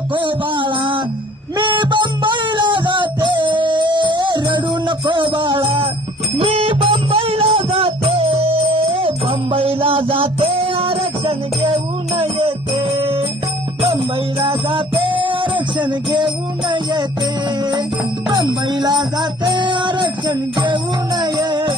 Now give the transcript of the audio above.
नको बाळा मी बंबईला जाते रडू नको बाळा मी बंबईला जाते बंबईला जाते आरक्षण घेऊन येते बंबईला जाते आरक्षण घेऊन येते बंबईला जाते आरक्षण घेऊन येते